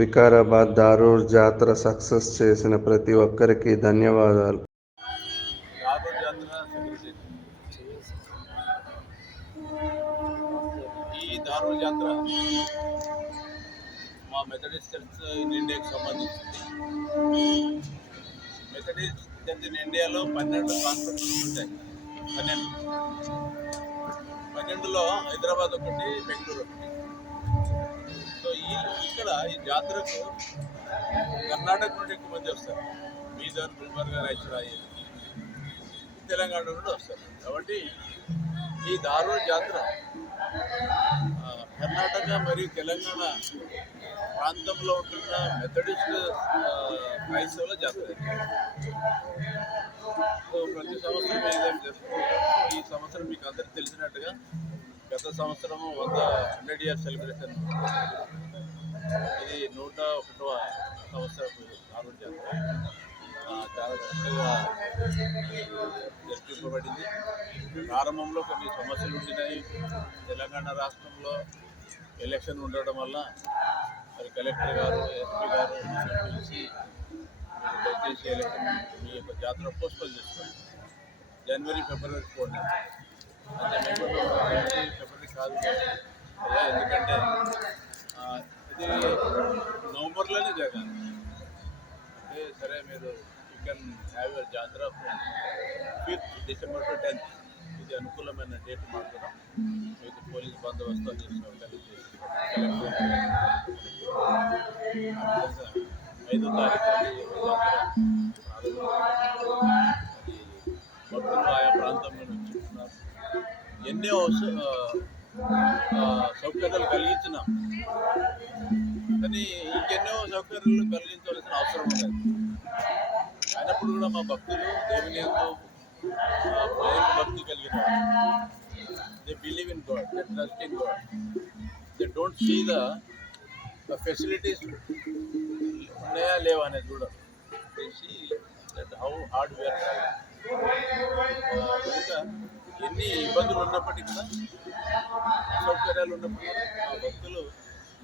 వికారాబాద్ దారూర్ జాతర సక్సెస్ చేసిన ప్రతి ఒక్కరికి ధన్యవాదాలు. ఈ దారుణ జాతర మా మెథడిస్ట్ చర్చ్ ఇన్ ఇండియాకి సంబంధించింది. మెథడిస్ట్ చర్చ్ ఇన్ ఇండియాలో పన్నెండు కాన్ఫరెన్సెస్ ఉంటాయి. పన్నెండు. పన్నెండులో హైదరాబాద్ ఒకటి బెంగళూరు ఒకటి. సో ఈ ఈ జాతరకు కర్ణాటక నుండి ఎక్కువ మంది వస్తారు. బీదర్ గుల్బర్గా రాయచూర్ తెలంగాణ నుండి వస్తారు. కాబట్టి ఈ దారుణ జాతర కర్ణాటక మరియు తెలంగాణ ప్రాంతంలో ఉంటున్న మెథడిస్ట్ క్రైస్తవుల జాతర. సో ప్రతి సంవత్సరం ఏదైనా జరుగుతుంది ఈ సంవత్సరం మీకు అందరికి తెలిసినట్టుగా గత సంవత్సరము వంద హండ్రెడ్ ఇయర్స్ సెలబ్రేషన్. ఇది నూట ఒకటవ సంవత్సరపు దారుణ జాతర. చాలా చక్కగా జరిపింపబడింది ప్రారంభంలో కొన్ని సమస్యలు ఉండినాయి. తెలంగాణ రాష్ట్రంలో ఎలక్షన్ ఉండడం వల్ల మరి కలెక్టర్ గారు ఎస్పీ గారు పిలిచి దయచేసి ఎలక్షన్ మీ యొక్క జాతర పోస్ట్పోన్ చేసుకోండి. జనవరి ఫిబ్రవరి పోండి. అంటే మేము జనవరి ఫిబ్రవరి కాదు. ఎందుకంటే నవంబర్లోనే జరగాలి. అంటే సరే మీరు you can have your jatara fifth December to tenth ఇది అనుకూలమైన డేట్ మాత్రం మీకు పోలీస్ బందోబస్తు చేసిన ఐదో తారీఖు భక్తులు ఆయా ప్రాంతంలో నుంచి ఎన్నో సౌకర్యాలు కలిగించినాం. కానీ ఇంకెన్నో సౌకర్యాలు కలిగించవలసిన అవసరం ఉన్నది అయినప్పుడు కూడా మా భక్తులు దేవుని భక్తి కలిగిన they believe in God they trust in God they don't see the facilities ఉన్నాయా లేవా అనేది కూడా. దట్ హౌ హార్డ్ వేర్ కనుక ఎన్ని ఇబ్బందులు ఉన్నప్పటికీ కూడా సౌకర్యాలు ఉన్నప్పుడు మా భక్తులు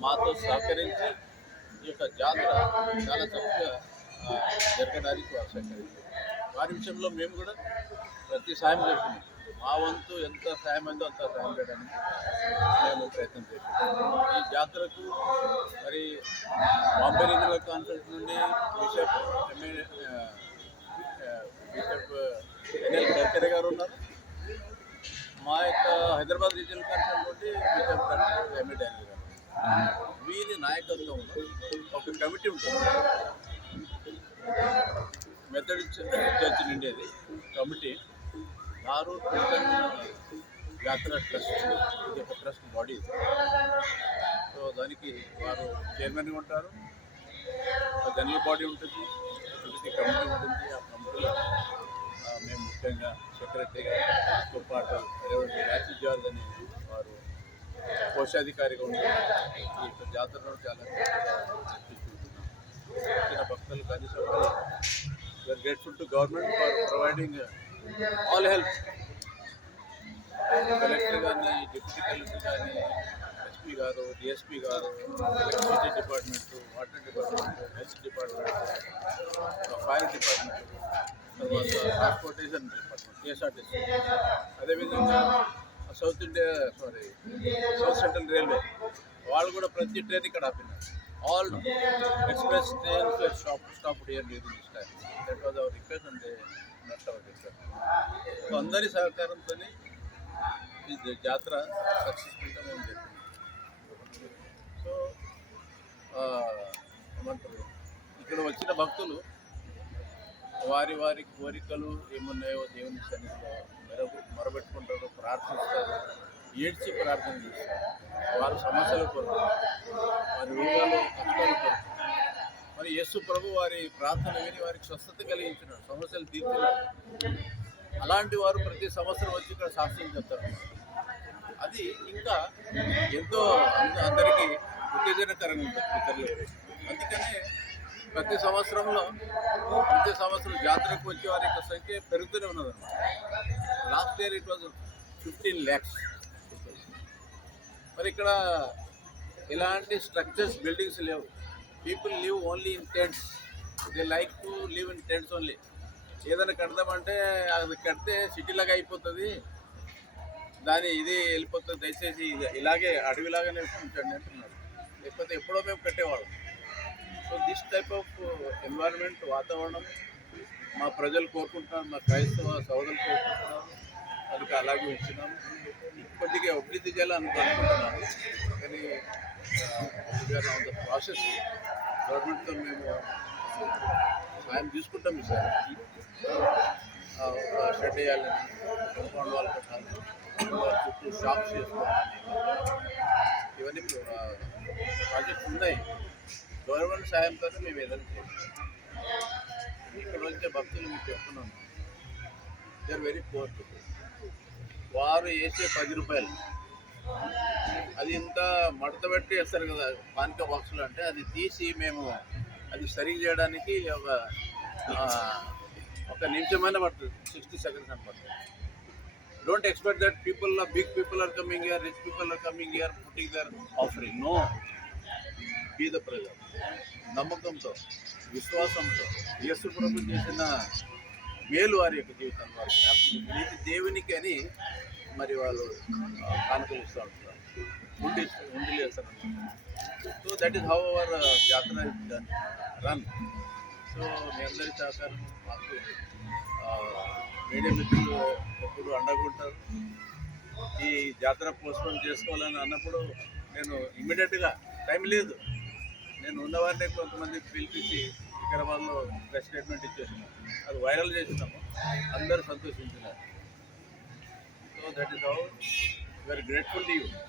మాతో సహకరించి ఈ యొక్క జాతర చాలా చక్కగా జరగడానికి వారు సహకరించారు. వారి విషయంలో మేము కూడా ప్రతి సాయం చేస్తున్నాం. మా వంతు ఎంత సాయం అయిందో అంత సాయం చేయడానికి మేము ప్రయత్నం చేస్తున్నాం. ఈ జాతరకు మరి బాంబే రీజనల్ కాన్ఫరెన్స్ నుండి బిషప్ బిషప్ ఎన్ఎల్ గడ్కరీ గారు ఉన్నారు. మా యొక్క హైదరాబాద్ రీజనల్ కాన్ఫరెన్స్ నుండి బిషప్ ఎంఏ డానియల్ గారు వీరి నాయకత్వంలో ఒక కమిటీ ఉంటుంది. మెథడ్ చర్చ్ నుండేది కమిటీ దారు యాత్ర ట్రస్ట్ ఇది ఒక ట్రస్ట్ బాడీ సో దానికి వారు చైర్మన్గా ఉంటారు. ఒక జనరల్ బాడీ ఉంటుంది. ప్రతి కమిటీ ఉంటుంది. ఆ కమిటీలో మేము ముఖ్యంగా సెక్రటరీగా తో పాటు రేవంత్ మ్యాథ్యూ జార్జ్ అని వారు కోశాధికారిగా ఉంటారు ఈ యొక్క జాతరలో చాలా చక్కగా జరిపించుకుంటున్నాం వచ్చిన భక్తులు కనీసం we are grateful to government for providing all help collector కానీ డిప్యూటీ కలెక్టర్ కానీ ఎస్పీ గారు డిఎస్పీ గారు electricity department water department health department fire department తర్వాత ట్రాన్స్పోర్టేషన్ డిపార్ట్మెంట్ టీఎస్ఆర్టీసీ అదేవిధంగా south India sorry south central railway. వాళ్ళు కూడా ప్రతి train ఇక్కడ ఆపినారు. All express trains stop stop year during this time that was our request and not our request so అందరి సహకారంతో ఈ జాతర సక్సెస్ఫుల్గా మేము జరిపింది సో ఏమంటారు? ఇక్కడ వచ్చిన భక్తులు వారి వారి కోరికలు ఏమున్నాయో దేవుని సన్నిధిలో మొరబెట్టుకుంటారు ప్రార్థిస్తారు ఏడ్చి ప్రార్థన చేస్తారు. వారి సమస్యల కొరకు వారి రోగాలు కష్టాల కొరకు మరి యేసు ప్రభు వారి ప్రార్థన విని వారికి స్వస్థత కలిగించినాడు సమస్యలు తీర్చినాడు. అలాంటి వారు ప్రతి సంవత్సరం వచ్చి ఇక్కడ సాక్ష్యం చెప్తారు. అది ఇంకా ఎంతో అంద- అందరికీ ఉత్తేజనకరంగా ఉంటుంది ఇతరులు అందుకనే ప్రతి సంవత్సరంలో ప్రతి సంవత్సరం జాతరకు వచ్చే వారి యొక్క సంఖ్య పెరుగుతూనే ఉన్నదన్నమాట. Last year it was fifteen lakhs మరి ఇక్కడ ఇలాంటి స్ట్రక్చర్స్ బిల్డింగ్స్ లేవు. People live only in tents. They like to live in tents only. ఏదైనా కడదామంటే అది కడితే సిటీలాగా అయిపోతుంది. దాని ఇది వెళ్ళిపోతుంది. దయచేసి ఇది ఇలాగే అడవిలాగానే ఉంచండి అంటున్నారు. లేకపోతే ఎప్పుడో మేము కట్టేవాళ్ళం. So this type of environment వాతావరణం మా ప్రజలు కోరుకుంటున్నారు మా క్రైస్తవ సోదరులు కోరుకుంటున్నారు. అలాగే ఇచ్చినాం ఇప్పటికీ అభివృద్ధి చేయాలని అనుకుంటున్నాను కానీ ఆన్ ద ప్రాసెస్ గవర్నమెంట్తో మేము సాయం తీసుకుంటాం సార్. ఒక షెడ్ వేయాలని కంపౌండ్ వాళ్ళు కట్టాలి వాళ్ళ చుట్టూ షాప్స్ చేసుకోవాలని. ఇవన్నీ ప్రాజెక్ట్స్ ఉన్నాయి. గవర్నమెంట్ సాయంతో మేము ఏదైనా చేస్తాం. ఇక్కడ వచ్చే భక్తులు మీకు చెప్తున్నాను. దే ఆర్ వెరీ పోర్ వారు వేసే పది రూపాయలు. అది ఇంత మడత పెట్టి వేస్తారు కదా పానిక బాక్సులు అంటే అది తీసి మేము అది సరిగా చేయడానికి ఒక ఒక నిమిషమైన పడుతుంది సిక్స్టీ సెకండ్స్ అని పడుతుంది. Don't expect that people big people are coming here rich people are coming here putting their offering no బీద ప్రజలు నమ్మకంతో విశ్వాసంతో యేసు ప్రభు చేసిన మేలు వారి యొక్క జీవితం వారు దేవునికి అని మరి వాళ్ళు ఆ, ఉంటారు. ఉండి ఉండిలేస్తారు so that is how our jatara run so మీ అందరి సహకారం మాకు మీడియా మిత్రులు ఎప్పుడు అండగుంటారు ఈ జాతర పోస్ట్పోన్ చేసుకోవాలని అన్నప్పుడు నేను ఇమ్మీడియట్గా టైం లేదు. నేను ఉన్నవారిని కొంతమంది పిలిపించి వికారాబాద్లో ప్రెస్ స్టేట్మెంట్ ఇచ్చేసినాం అది వైరల్ చేసినాము. అందరూ సంతోషించినారు. So that is how very grateful to you